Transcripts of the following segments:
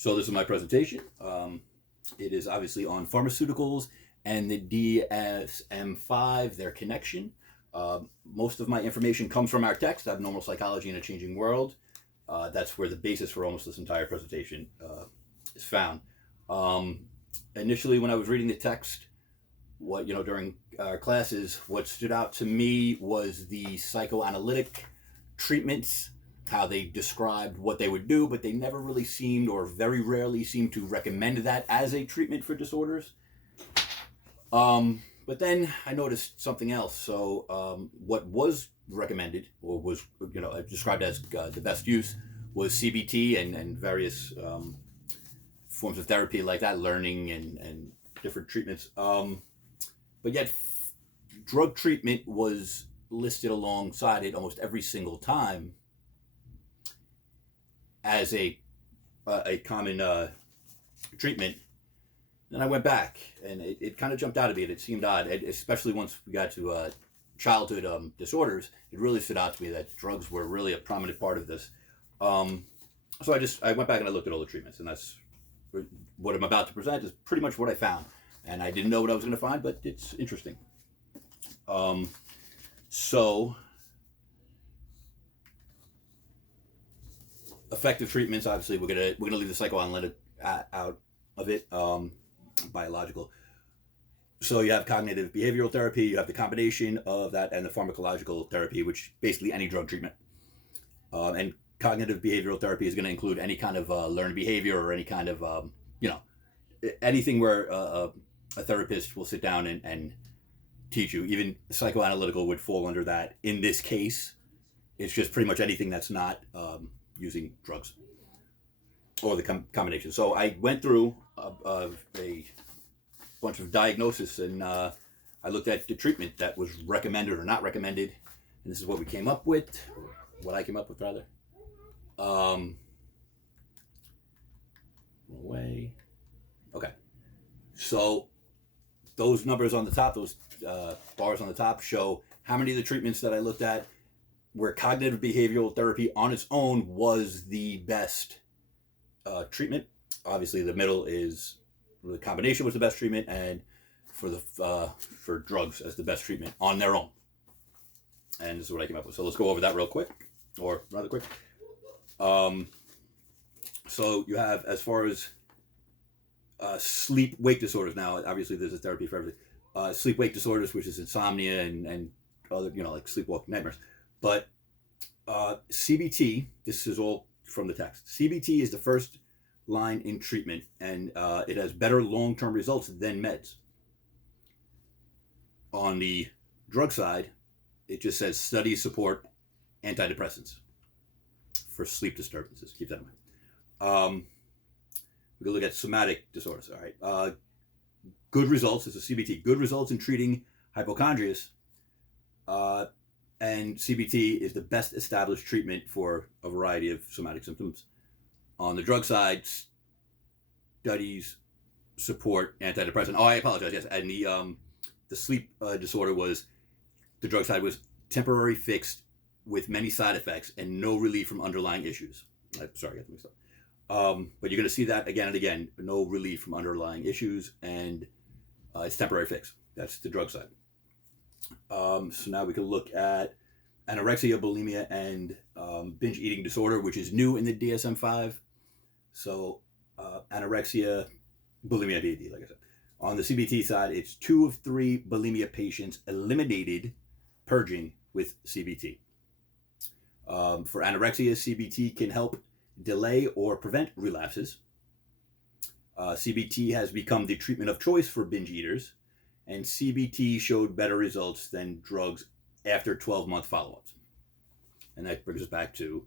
So this is my presentation. It is obviously on pharmaceuticals and the DSM-5, their connection. Most of my information comes from our text, Abnormal Psychology in a Changing World. That's where the basis for almost this entire presentation is found. Initially, when I was reading the text, during our classes, what stood out to me was the psychoanalytic treatments, how they described what they would do, but they never really seemed, or very rarely seemed, to recommend that as a treatment for disorders. But then I noticed something else. So what was recommended, or was described as the best use, was CBT and various forms of therapy like that, learning and different treatments. But yet drug treatment was listed alongside it almost every single time as a common treatment. Then I went back, and it kind of jumped out at me, and it seemed odd, especially once we got to childhood disorders. It really stood out to me that drugs were really a prominent part of this. So I went back and I looked at all the treatments, and that's what I'm about to present is pretty much what I found. And I didn't know what I was going to find, but it's interesting. So effective treatments, obviously, we're gonna leave the psychoanalytic out of it. Biological. So you have cognitive behavioral therapy. You have the combination of that and the pharmacological therapy, which basically any drug treatment. And cognitive behavioral therapy is going to include any kind of learned behavior, or any kind of anything where a therapist will sit down and teach you. Even psychoanalytical would fall under that. In this case, it's just pretty much anything that's not using drugs or the combination. So I went through a bunch of diagnosis, and I looked at the treatment that was recommended or not recommended, and this is what we came up with, what I came up with rather. Away. Okay. So those numbers on the top, those bars on the top, show how many of the treatments that I looked at where cognitive behavioral therapy on its own was the best treatment. Obviously, the middle is the combination was the best treatment, and for drugs as the best treatment on their own. And this is what I came up with. So let's go over that real quick, or rather quick. So you have, as far as sleep-wake disorders. Now, obviously, there's a therapy for everything. Sleep-wake disorders, which is insomnia and other, like sleepwalking nightmares. But CBT, this is all from the text. CBT is the first line in treatment, and it has better long-term results than meds. On the drug side, it just says studies support antidepressants for sleep disturbances. Keep that in mind. We can look at somatic disorders. All right. Good results. This is CBT. Good results in treating hypochondrias. And CBT is the best established treatment for a variety of somatic symptoms. On the drug side, studies support antidepressant. Oh, I apologize. Yes, and the sleep disorder was, the drug side was temporary fixed with many side effects and no relief from underlying issues. Sorry, I got mixed up. But you're going to see that again and again. No relief from underlying issues, and it's temporary fix. That's the drug side. So now we can look at anorexia, bulimia, and binge eating disorder, which is new in the DSM-5. So anorexia, bulimia, BAD, like I said. On the CBT side, it's 2 of 3 bulimia patients eliminated purging with CBT. For anorexia, CBT can help delay or prevent relapses. CBT has become the treatment of choice for binge eaters, and CBT showed better results than drugs after 12-month follow-ups. And that brings us back to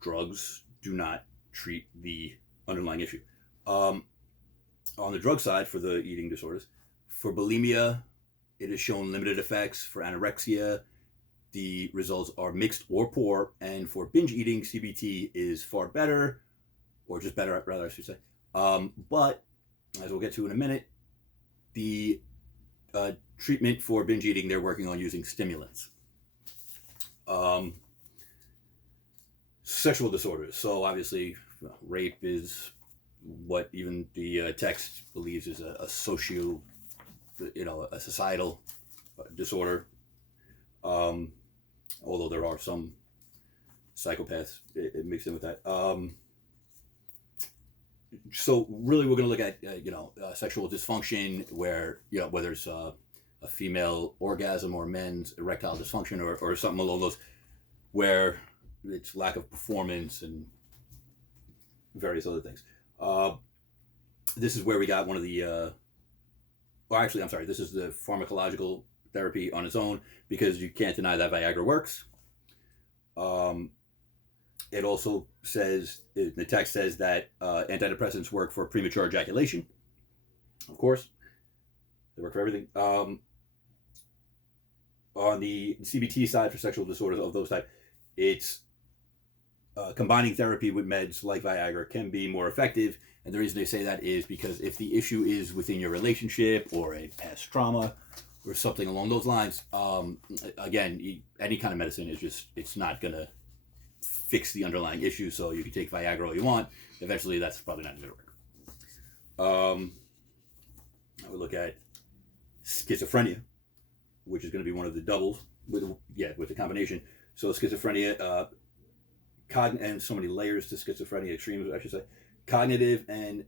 drugs do not treat the underlying issue. On the drug side, for the eating disorders, for bulimia, it has shown limited effects. For anorexia, the results are mixed or poor. And for binge eating, CBT is far better, or just better, rather, I should say. But, as we'll get to in a minute, the treatment for binge eating, they're working on using stimulants. Sexual disorders. So obviously, rape is what even the text believes is a socio, a societal disorder. Although there are some psychopaths mixed in with that. So really, we're going to look at sexual dysfunction, where whether it's a female orgasm or men's erectile dysfunction or something along those, where it's lack of performance and various other things. This is where we got one of the. Well, actually, I'm sorry. This is the pharmacological therapy on its own, because you can't deny that Viagra works. It also says, the text says that antidepressants work for premature ejaculation. Of course, they work for everything. On the CBT side for sexual disorders of those type, it's combining therapy with meds like Viagra can be more effective. And the reason they say that is because if the issue is within your relationship or a past trauma or something along those lines, again, any kind of medicine it's not going to fix the underlying issue. So you can take Viagra all you want. Eventually, that's probably not going to work. I would look at schizophrenia, which is going to be one of the doubles with the combination. So schizophrenia, and so many layers to schizophrenia, extremes, I should say. Cognitive and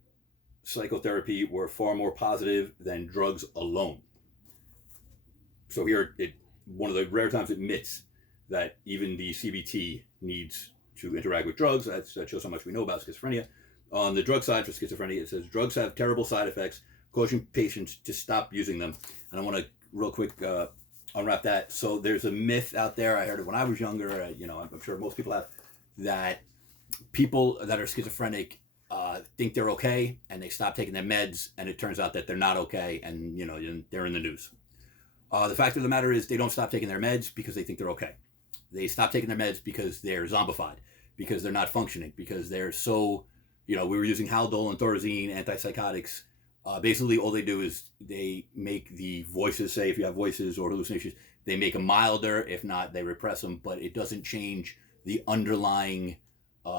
psychotherapy were far more positive than drugs alone. So here, one of the rare times it admits that even the CBT needs to interact with drugs. That shows how much we know about schizophrenia. On the drug side for schizophrenia, it says drugs have terrible side effects, causing patients to stop using them. And I want to real quick unwrap that. So there's a myth out there. I heard it when I was younger. I'm sure most people have, that people that are schizophrenic think they're okay, and they stop taking their meds, and it turns out that they're not okay, and they're in the news. The fact of the matter is, they don't stop taking their meds because they think they're okay. They stop taking their meds because they're zombified, because they're not functioning, because they're so, we were using Haldol and Thorazine, antipsychotics. Basically, all they do is they make the voices, say if you have voices or hallucinations, they make them milder. If not, they repress them, but it doesn't change the underlying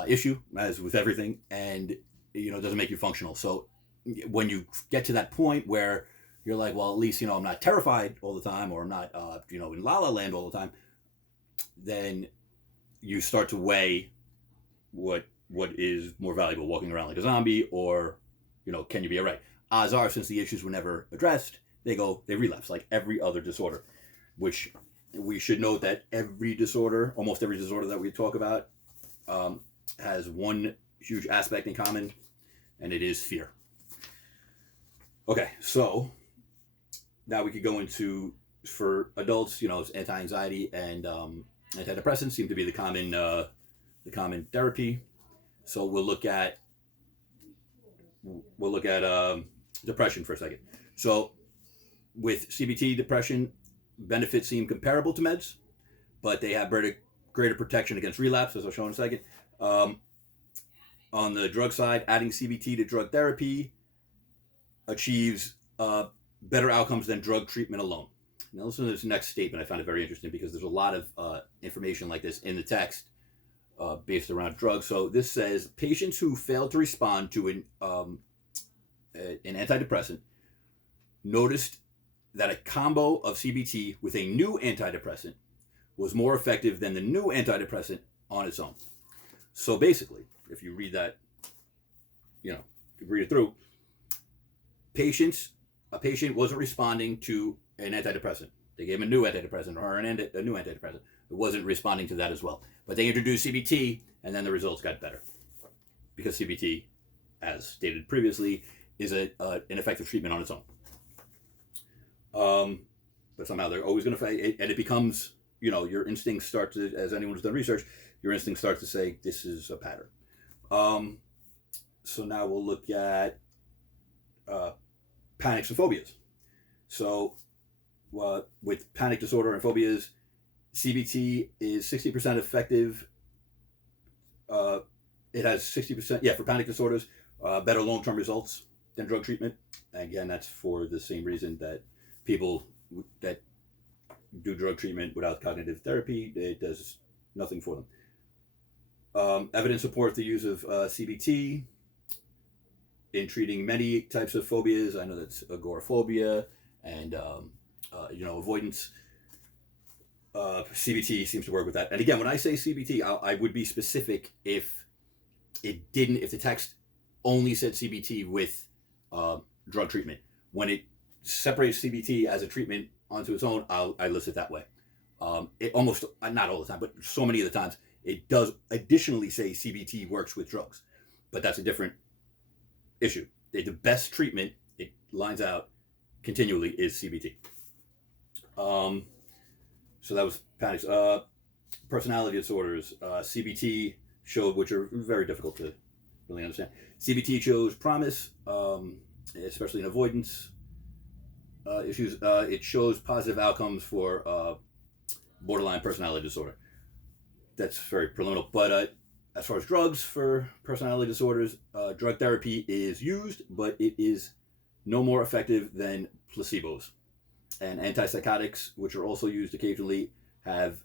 issue, as with everything, and it doesn't make you functional. So when you get to that point where you're like, well, at least I'm not terrified all the time, or I'm not in La La Land all the time, then you start to weigh what is more valuable, walking around like a zombie, or can you be alright? Odds are, since the issues were never addressed, they relapse like every other disorder, which we should note that almost every disorder that we talk about has one huge aspect in common, and it is fear. Okay, so now we could go into, for adults, it's anti-anxiety and antidepressants seem to be the common therapy. So we'll look at depression for a second. So with CBT depression, benefits seem comparable to meds, but they have greater protection against relapse, as I'll show in a second. On the drug side, adding CBT to drug therapy achieves better outcomes than drug treatment alone. Now listen to this next statement. I found it very interesting because there's a lot of information like this in the text based around drugs. So this says, patients who failed to respond to an antidepressant noticed that a combo of CBT with a new antidepressant was more effective than the new antidepressant on its own. So basically, if you read that, read it through, a patient wasn't responding to an antidepressant. They gave him a new antidepressant or a new antidepressant. It wasn't responding to that as well. But they introduced CBT, and then the results got better. Because CBT, as stated previously, is an effective treatment on its own. But somehow they're always going to fight, and it becomes, your instincts start to, as anyone who's done research, your instincts start to say, this is a pattern. So now we'll look at panics and phobias. So with panic disorder and phobias, CBT is 60% effective. It has 60%, for panic disorders, better long-term results than drug treatment. Again, that's for the same reason that people that do drug treatment without cognitive therapy, it does nothing for them. Evidence supports the use of CBT in treating many types of phobias. I know that's agoraphobia and avoidance. CBT seems to work with that. And again, when I say CBT, I would be specific if if the text only said CBT with drug treatment. When it separates CBT as a treatment onto its own, I list it that way. It almost, not all the time, but so many of the times, it does additionally say CBT works with drugs. But that's a different issue. The best treatment, it lines out continually, is CBT. So that was panics. Personality disorders, CBT showed, which are very difficult to really understand. CBT shows promise, especially in avoidance issues. It shows positive outcomes for borderline personality disorder. That's very preliminary. But as far as drugs for personality disorders, drug therapy is used, but it is no more effective than placebos. And antipsychotics, which are also used occasionally, have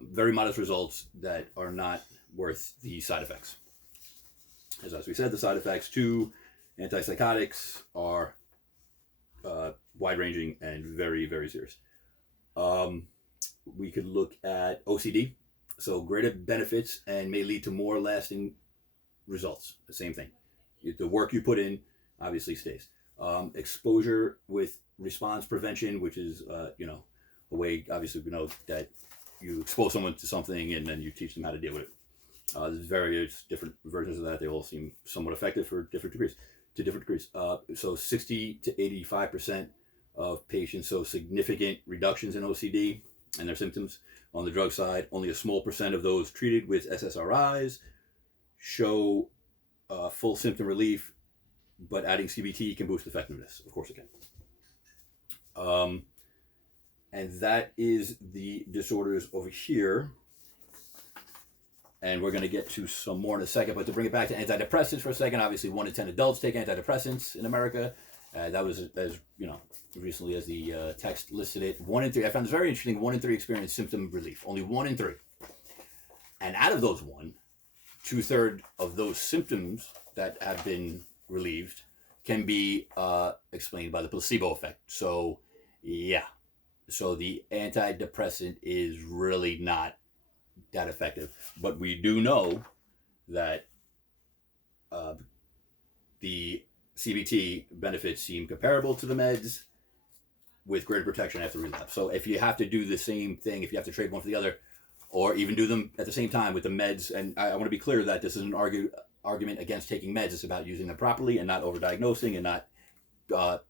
very modest results that are not worth the side effects. As we said, the side effects to antipsychotics are wide-ranging and very, very serious. We could look at OCD. So greater benefits and may lead to more lasting results. The same thing. The work you put in obviously stays. Exposure with response prevention, which is a way, obviously we know that you expose someone to something and then you teach them how to deal with it. There's various different versions of that. They all seem somewhat effective for different degrees. So 60 to 85% of patients show significant reductions in OCD and their symptoms. On the drug side, only a small percent of those treated with SSRIs show full symptom relief, but adding CBT can boost effectiveness. Of course it can. And that is the disorders over here. And we're going to get to some more in a second, but to bring it back to antidepressants for a second, obviously 1 in 10 adults take antidepressants in America. That was, as recently as the text listed it, 1 in 3. I found this very interesting. 1 in 3 experience symptom relief. Only 1 in 3. And out of those 2/3 of those symptoms that have been relieved can be explained by the placebo effect. So, yeah. So the antidepressant is really not that effective. But we do know that the CBT benefits seem comparable to the meds with greater protection after relapse. So if you have to do the same thing, if you have to trade one for the other, or even do them at the same time with the meds, and I want to be clear that this is an argument against taking meds. It's about using them properly and not overdiagnosing and not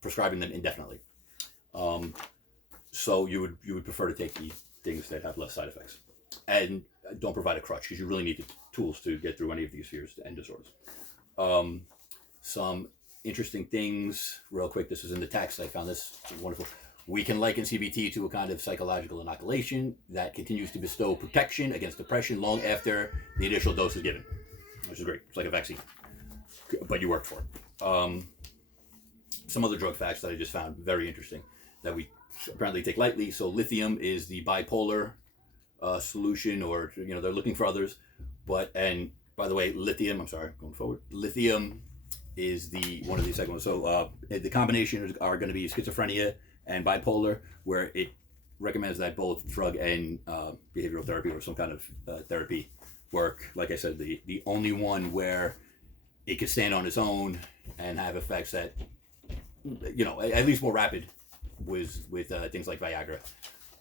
prescribing them indefinitely. So you would prefer to take the things that have less side effects. And don't provide a crutch, because you really need the tools to get through any of these fears and disorders. Some interesting things, real quick. This is in the text. I found this wonderful. We can liken CBT to a kind of psychological inoculation that continues to bestow protection against depression long after the initial dose is given, which is great. It's like a vaccine, but you worked for it. Some other drug facts that I just found very interesting that we apparently take lightly. So lithium is the bipolar solution, or they're looking for others. And by the way, lithium. I'm sorry, going forward. Lithium is one of these second ones. So the combinations are going to be schizophrenia and bipolar, where it recommends that both drug and behavioral therapy or some kind of therapy work. Like I said, the only one where it could stand on its own and have effects that at least more rapid was with things like Viagra.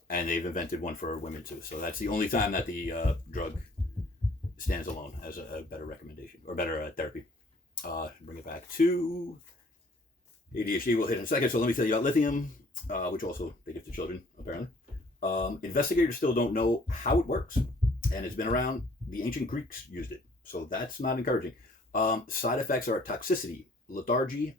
And they've invented one for women too. So that's the only time that the drug stands alone as a better recommendation or better therapy. Bring it back to ADHD. We'll hit in a second. So let me tell you about lithium, which also they give to children, apparently. Investigators still don't know how it works. And it's been around. The ancient Greeks used it. So that's not encouraging. Side effects are toxicity, lethargy,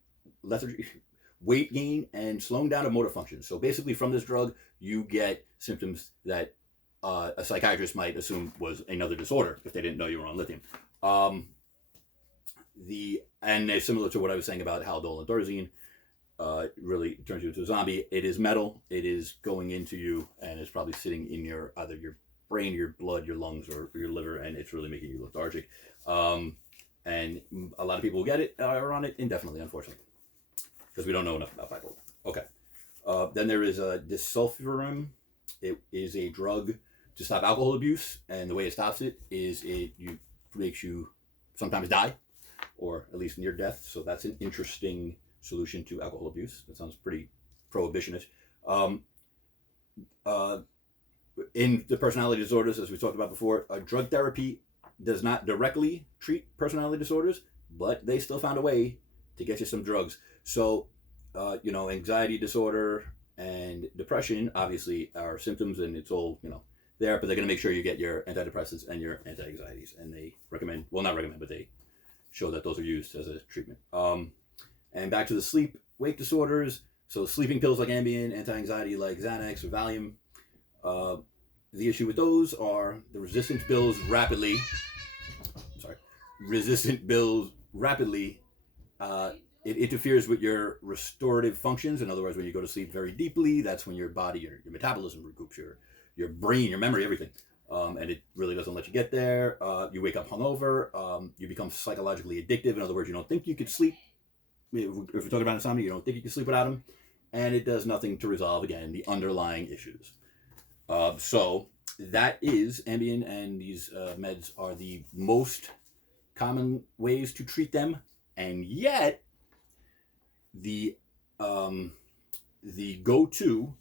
weight gain, and slowing down of motor function. So basically from this drug, you get symptoms that a psychiatrist might assume was another disorder if they didn't know you were on lithium. And it's similar to what I was saying about haldol and thorazine. Really turns you into a zombie. It is metal. It is going into you, and it's probably sitting in either your brain, your blood, your lungs, or your liver, and it's really making you lethargic. And a lot of people who get it are on it indefinitely, unfortunately, because we don't know enough about bipolar. Okay. Then there is disulfiram. It is a drug to stop alcohol abuse, and the way it stops it is makes you sometimes die, or at least near death. So that's an interesting solution to alcohol abuse. That sounds pretty prohibitionish. In the personality disorders, as we talked about before, drug therapy does not directly treat personality disorders, but they still found a way to get you some drugs. So, anxiety disorder and depression obviously are symptoms, and it's all, there, but they're going to make sure you get your antidepressants and your anti-anxieties, and they recommend, well, not recommend, but they show that those are used as a treatment. And back to the sleep-wake disorders. So sleeping pills like Ambien, anti-anxiety like Xanax or Valium. The issue with those are the resistant bills rapidly. It interferes with your restorative functions. In other words, when you go to sleep very deeply, that's when your body, your metabolism regroups, your brain, your memory, everything. And it really doesn't let you get there. You wake up hungover. You become psychologically addictive. In other words, you don't think you could sleep. If we're talking about insomnia, you don't think you can sleep without them. And it does nothing to resolve, again, the underlying issues. So that is Ambien, and these meds are the most common ways to treat them. And yet, the go-to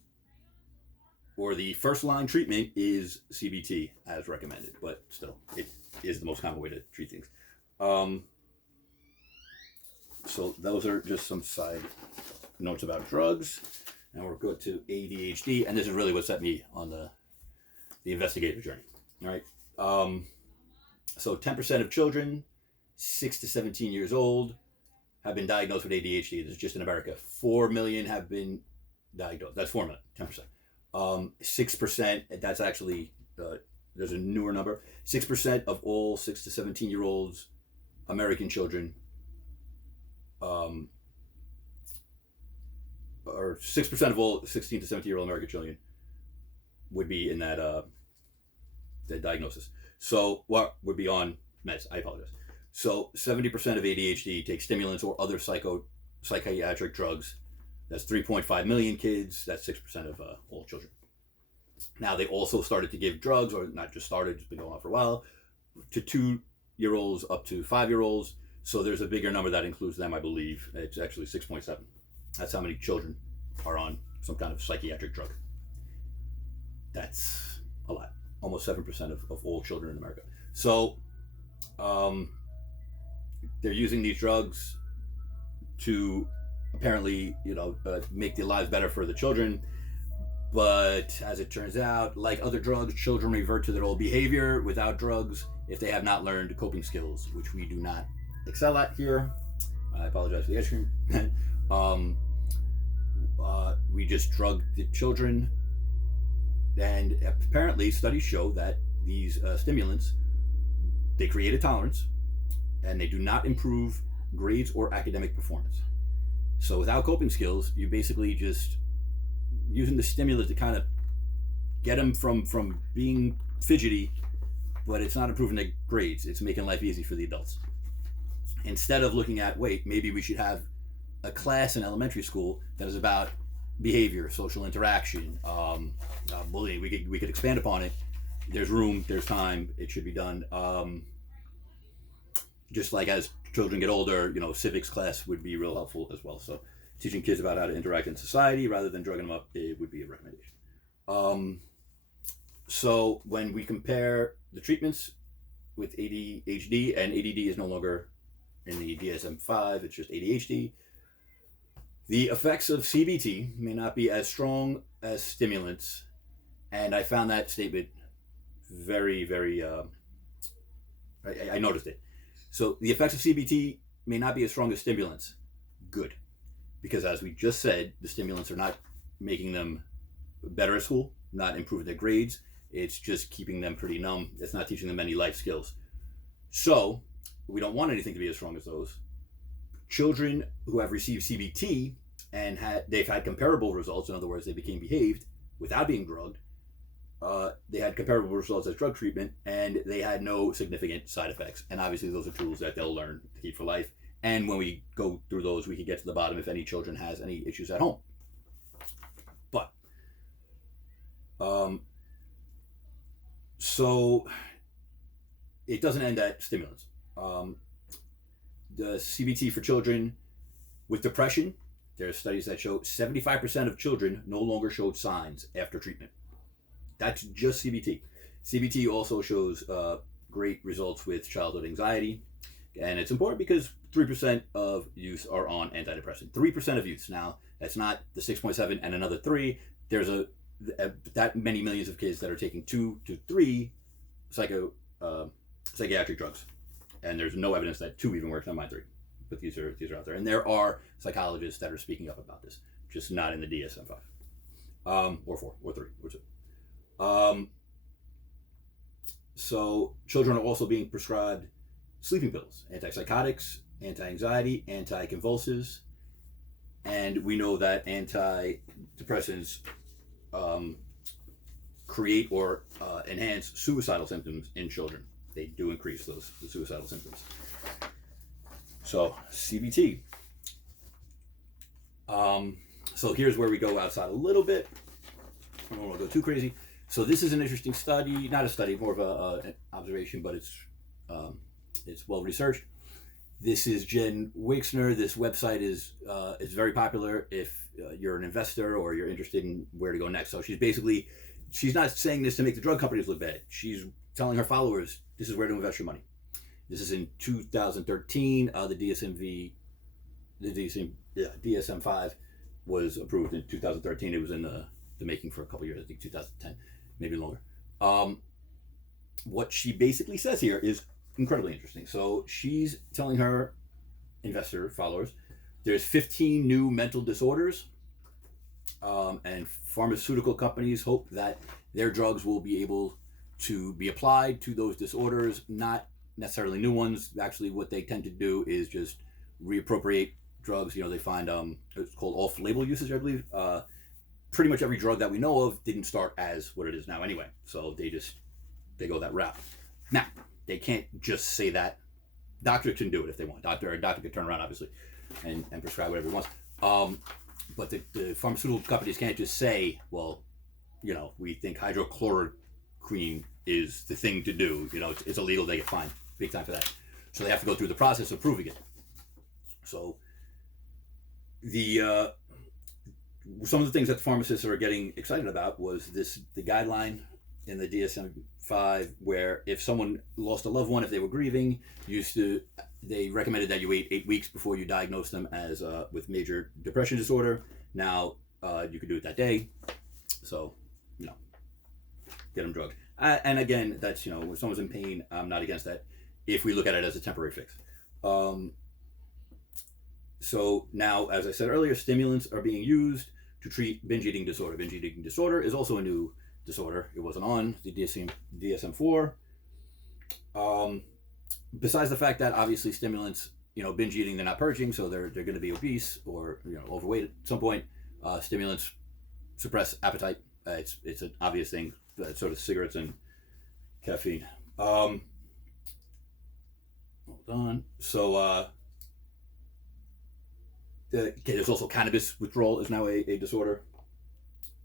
or the first-line treatment is CBT as recommended, but still, it is the most common way to treat things. So those are just some side notes about drugs. Now we're going to ADHD, and this is really what set me on the investigative journey. All right. So 10% of children 6 to 17 years old have been diagnosed with ADHD. This is just in America. 4 million have been diagnosed. That's 4 million, 10%. 6%, that's actually, there's a newer number. 6% of all 6 to 17-year-olds American children, or 6% of all 16 to 17-year-old American children would be in that diagnosis. So, would be on meds. I apologize. So, 70% of ADHD take stimulants or other psychiatric drugs. That's 3.5 million kids. That's 6% of all children. Now, they also started to give drugs, or not just started, it's been going on for a while, to 2-year-olds up to 5-year-olds. So there's a bigger number that includes them, I believe. It's actually 6.7. That's how many children are on some kind of psychiatric drug. That's a lot. Almost 7% of all children in America. So they're using these drugs to apparently, make their lives better for the children. But as it turns out, like other drugs, children revert to their old behavior without drugs if they have not learned coping skills, which we do not excel at here. I apologize for the ice cream. We just drug the children, and apparently studies show that these stimulants, they create a tolerance, and they do not improve grades or academic performance. So without coping skills, you basically just using the stimulus to kind of get them from being fidgety, but it's not improving their grades. It's making life easy for the adults. Instead of looking at, maybe we should have a class in elementary school that is about behavior, social interaction, bullying. We could expand upon it. There's room, there's time, it should be done. Just like as children get older, civics class would be real helpful as well. So teaching kids about how to interact in society rather than drugging them up, it would be a recommendation. So when we compare the treatments with ADHD, and ADD is no longer in the DSM-5, it's just ADHD, the effects of CBT may not be as strong as stimulants, and I found that statement very, very, I noticed it. So the effects of CBT may not be as strong as stimulants. Good. Because as we just said, the stimulants are not making them better at school, not improving their grades. It's just keeping them pretty numb. It's not teaching them any life skills. So we don't want anything to be as strong as those. Children who have received CBT and they've had comparable results, in other words, they became behaved without being drugged, they had comparable results as drug treatment, and they had no significant side effects. And obviously, those are tools that they'll learn to keep for life. And when we go through those, we can get to the bottom if any children has any issues at home. But so it doesn't end at stimulants. The CBT for children with depression, there are studies that show 75% of children no longer showed signs after treatment. That's just CBT. CBT also shows great results with childhood anxiety. And it's important because 3% of youth are on antidepressant. 3% of youths. Now, that's not the 6.7 and another 3. There's that many millions of kids that are taking 2 to 3 psychiatric drugs. And there's no evidence that 2 even works, not mind 3. But these are out there. And there are psychologists that are speaking up about this, just not in the DSM-5. Or 4, or 3, or 2. So children are also being prescribed sleeping pills, antipsychotics, anti-anxiety, anticonvulsives, and we know that antidepressants create or enhance suicidal symptoms in children. They do increase the suicidal symptoms. So CBT. So here's where we go outside a little bit. I don't want to go too crazy. So this is an interesting study, not a study, more of an observation, but it's well researched. This is Jen Weixner. This website is very popular if you're an investor or you're interested in where to go next. So she's not saying this to make the drug companies look bad. She's telling her followers this is where to invest your money. This is in 2013. The DSM-5 was approved in 2013. It was in the making for a couple years, I think 2010, maybe longer. What she basically says here is incredibly interesting. So she's telling her investor followers there's 15 new mental disorders, and pharmaceutical companies hope that their drugs will be able to be applied to those disorders, not necessarily new ones. Actually, what they tend to do is just reappropriate drugs. They find it's called off-label usage, I believe. Pretty much every drug that we know of didn't start as what it is now anyway, so they go that route. Now, they can't just say that. Doctors can do it if they want. Doctor can turn around, obviously, and prescribe whatever he wants. But the pharmaceutical companies can't just say, well, we think hydrochloroquine is the thing to do. It's illegal. They get fined big time for that. So they have to go through the process of proving it. So some of the things that the pharmacists are getting excited about was the guideline in the DSM-5 where if someone lost a loved one, if they were grieving, they recommended that you wait 8 weeks before you diagnose them as with major depression disorder. Now you can do it that day. So get them drugged. And again, that's when someone's in pain, I'm not against that if we look at it as a temporary fix. So now, as I said earlier, stimulants are being used to treat binge eating disorder. Binge eating disorder is also a new disorder. It wasn't on the DSM-4. Besides the fact that obviously stimulants, binge eating, they're not purging, so they're going to be obese or overweight at some point. Stimulants suppress appetite. It's an obvious thing. Sort of cigarettes and caffeine. Hold on. So there's also cannabis withdrawal is now a disorder,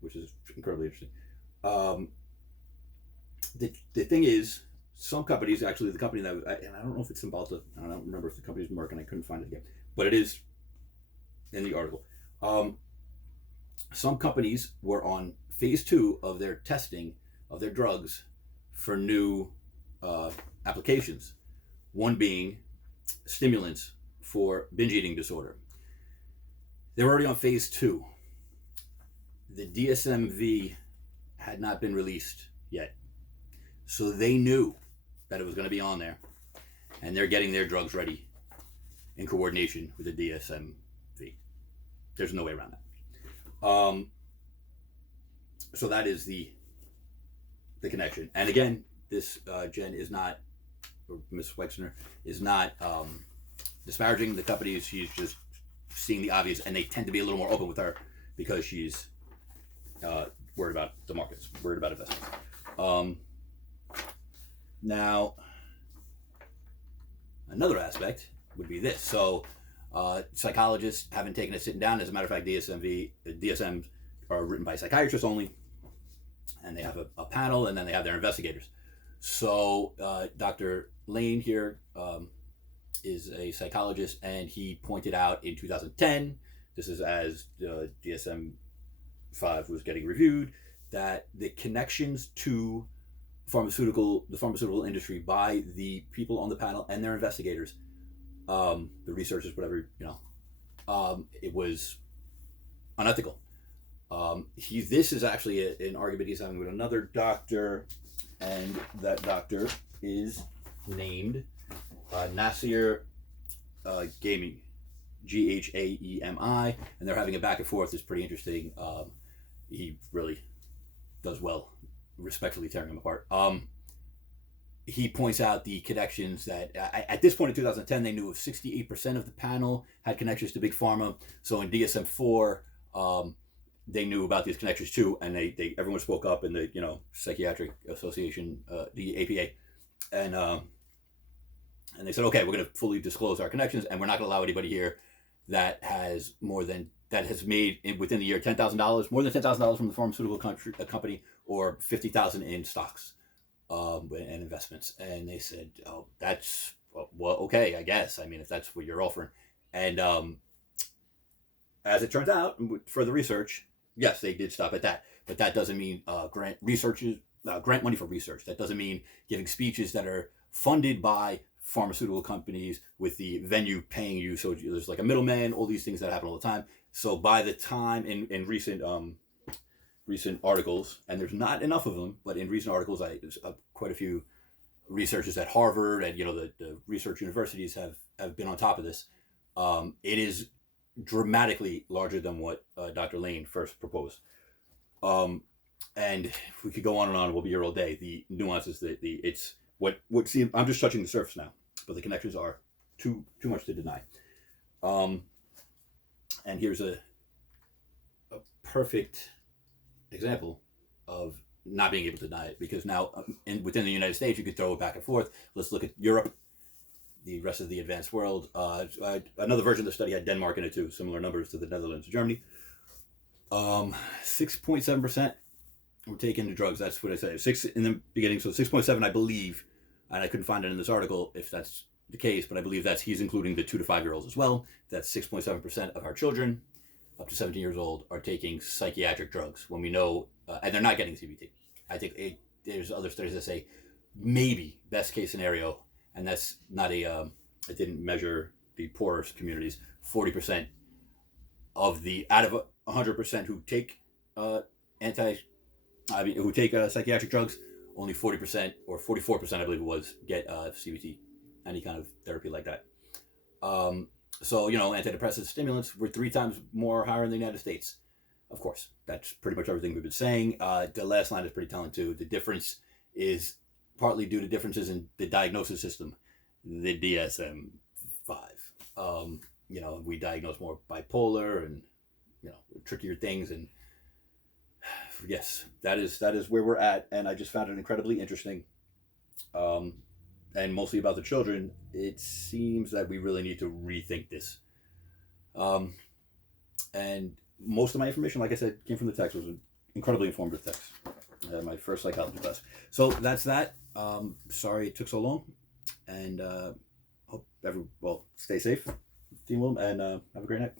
which is incredibly interesting. The thing is, some companies, actually the company and I don't know if it's Cymbalta, I don't remember if the company's Merck, and I couldn't find it again, but it is in the article. Some companies were on phase 2 of their testing of their drugs for new applications, one being stimulants for binge eating disorder. They were already on phase 2. The DSM-V had not been released yet. So they knew that it was going to be on there. And they're getting their drugs ready in coordination with the DSM-V. There's no way around that. So that is the connection. And again, this Jen is not, or Ms. Weixner, is not disparaging the companies. She's just seeing the obvious, and they tend to be a little more open with her because she's worried about the markets, worried about investments. Now, another aspect would be this. So, psychologists haven't taken a sitting down. As a matter of fact, DSMs are written by psychiatrists only, and they have a panel, and then they have their investigators. So, Dr. Lane here is a psychologist, and he pointed out in 2010, this is as DSM-5 was getting reviewed, that the connections to the pharmaceutical industry by the people on the panel and their investigators, the researchers, whatever, it was unethical. This is actually an argument he's having with another doctor, and that doctor is named Nasir Gaming, Ghaemi, and they're having a back and forth. It's pretty interesting. He really does well, respectfully tearing them apart. He points out the connections that at this point in 2010 they knew of 68% of the panel had connections to big pharma. So in DSM-4, they knew about these connections too, and everyone spoke up in the Psychiatric Association, the APA, and they said, okay, we're going to fully disclose our connections, and we're not going to allow anybody here that has made within the year $10,000, more than $10,000 from the pharmaceutical company, or $50,000 in stocks and investments. And they said, oh, that's well, okay, I guess. I mean, if that's what you're offering, and as it turns out, with further research, yes, they did stop at that, but that doesn't mean grant money for research. That doesn't mean giving speeches that are funded by pharmaceutical companies with the venue paying you. So there's like a middleman, all these things that happen all the time. So by the time in recent articles, and there's not enough of them, but in recent articles, there's quite a few researchers at Harvard and the research universities have been on top of this. It is dramatically larger than what Dr. Lane first proposed. And if we could go on and on, we'll be here all day. The nuances, it's what seems, I'm just touching the surface now, but the connections are too much to deny. And here's a perfect example of not being able to deny it, because now within the United States, you could throw it back and forth. Let's look at Europe, the rest of the advanced world. Another version of the study had Denmark in it too, similar numbers to the Netherlands and Germany. 6.7% were taken to drugs. That's what I said. 6 in the beginning, so 6.7, I believe, and I couldn't find it in this article if that's the case, but I believe he's including the 2 to 5 year olds as well. That's 6.7% of our children up to 17 years old are taking psychiatric drugs, when we know, and they're not getting CBT. I think there's other studies that say maybe best case scenario, and that's not it didn't measure the poorest communities. 40% of out of 100% who take psychiatric drugs, only 40% or 44%, I believe it was, get CBT, any kind of therapy like that. So antidepressant stimulants were 3 times more higher in the United States. Of course, that's pretty much everything we've been saying. The last line is pretty telling too. The difference is partly due to differences in the diagnosis system, the DSM-5. We diagnose more bipolar and trickier things, and yes, that is where we're at. And I just found it incredibly interesting, and mostly about the children. It seems that we really need to rethink this. And most of my information, like I said, came from the text. It was an incredibly informative text. My first psychology class. So that's that. Sorry it took so long, and hope stay safe, team, and have a great night.